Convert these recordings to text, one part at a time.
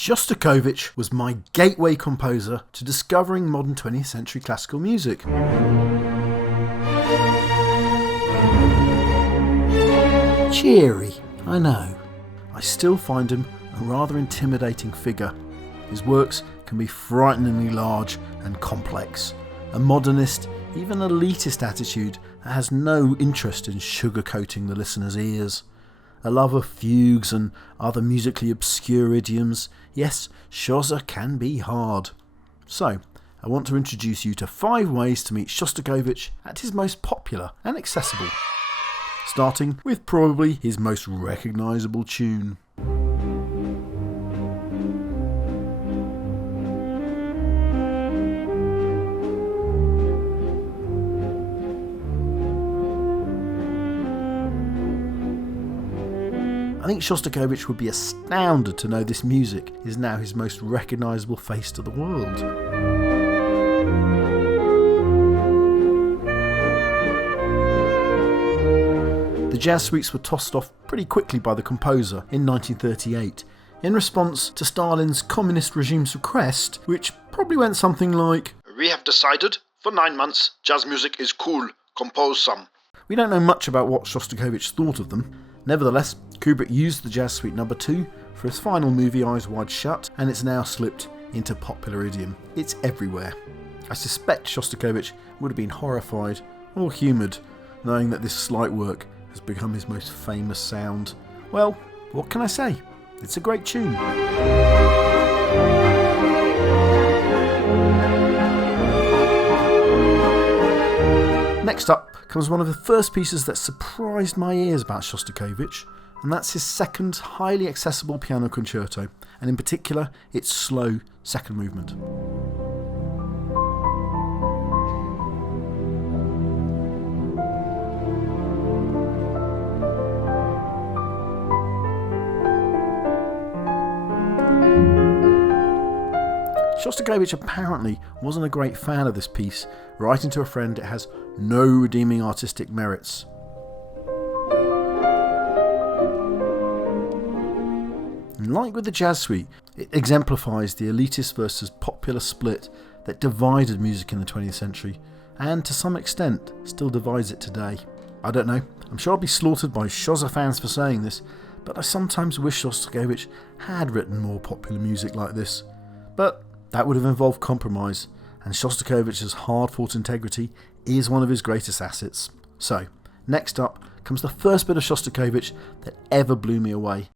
Shostakovich was my gateway composer to discovering modern 20th century classical music. Cheery, I know. I still find him a rather intimidating figure. His works can be frighteningly large and complex. A modernist, even elitist attitude that has no interest in sugarcoating the listener's ears. A love of fugues and other musically obscure idioms. Yes, Shoza can be hard. So, I want to introduce you to 5 ways to meet Shostakovich at his most popular and accessible. Starting with probably his most recognisable tune. I think Shostakovich would be astounded to know this music is now his most recognisable face to the world. The jazz suites were tossed off pretty quickly by the composer in 1938 in response to Stalin's communist regime's request, which probably went something like, "We have decided, for 9 months, jazz music is cool, compose some." We don't know much about what Shostakovich thought of them. Nevertheless, Kubrick used the Jazz Suite No. 2 for his final movie Eyes Wide Shut, and it's now slipped into popular idiom. It's everywhere. I suspect Shostakovich would have been horrified or humoured knowing that this slight work has become his most famous sound. Well, what can I say? It's a great tune. Next up comes one of the first pieces that surprised my ears about Shostakovich, and that's his second highly accessible piano concerto, and in particular its slow second movement. Shostakovich apparently wasn't a great fan of this piece, writing to a friend it has no redeeming artistic merits. And like with the Jazz Suite, it exemplifies the elitist versus popular split that divided music in the 20th century, and to some extent still divides it today. I don't know, I'm sure I'll be slaughtered by Shoza fans for saying this, but I sometimes wish Shostakovich had written more popular music like this. But that would have involved compromise, and Shostakovich's hard-fought integrity is one of his greatest assets. So, next up comes the first bit of Shostakovich that ever blew me away.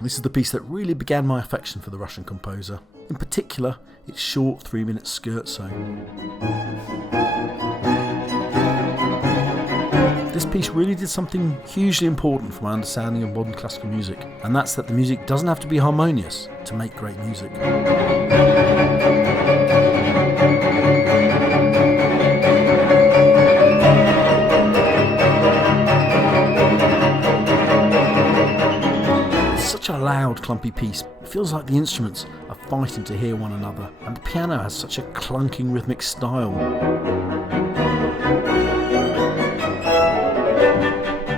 This is the piece that really began my affection for the Russian composer, in particular its short 3-minute scherzo. This piece really did something hugely important for my understanding of modern classical music, and that's that the music doesn't have to be harmonious to make great music. It's such a loud, clumpy piece. It feels like the instruments are fighting to hear one another, and the piano has such a clunking rhythmic style.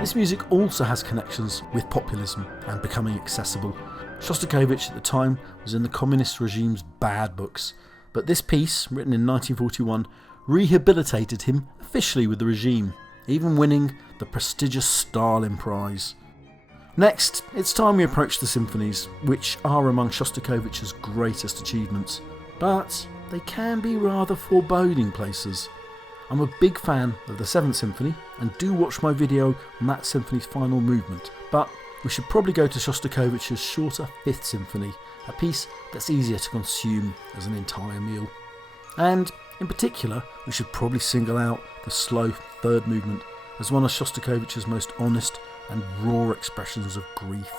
This music also has connections with populism and becoming accessible. Shostakovich at the time was in the communist regime's bad books, but this piece, written in 1941, rehabilitated him officially with the regime, even winning the prestigious Stalin Prize. Next, it's time we approach the symphonies, which are among Shostakovich's greatest achievements, but they can be rather foreboding places. I'm a big fan of the 7th Symphony and do watch my video on that symphony's final movement, but we should probably go to Shostakovich's shorter 5th Symphony, a piece that's easier to consume as an entire meal. And in particular, we should probably single out the slow 3rd movement as one of Shostakovich's most honest and raw expressions of grief.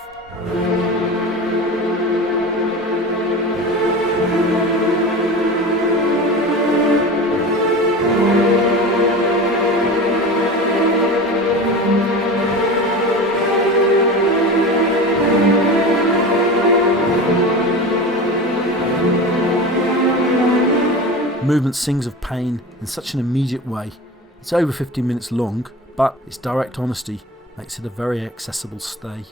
movement sings of pain in such an immediate way. It's over 15 minutes long, but its direct honesty makes it a very accessible stay.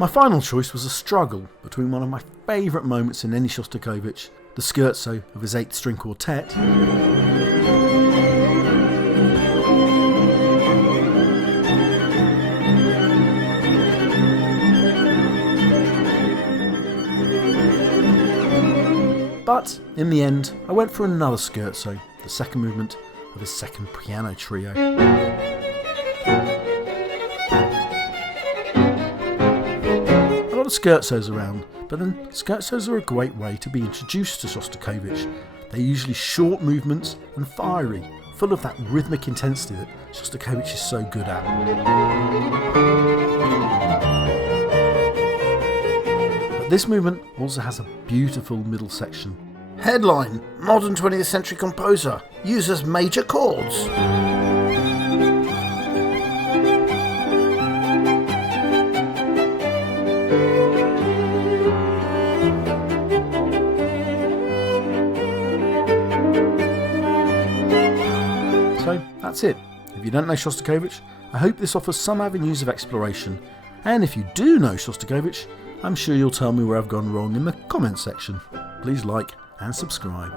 My final choice was a struggle between one of my favourite moments in any Shostakovich, the scherzo of his 8th string quartet, but in the end I went for another scherzo, the second movement of his second piano trio. A lot of scherzos around, but then scherzos are a great way to be introduced to Shostakovich. They're usually short movements and fiery, full of that rhythmic intensity that Shostakovich is so good at. But this movement also has a beautiful middle section. Headline: Modern 20th century composer uses major chords. So that's it. If you don't know Shostakovich, I hope this offers some avenues of exploration. And if you do know Shostakovich, I'm sure you'll tell me where I've gone wrong in the comments section. Please like and subscribe.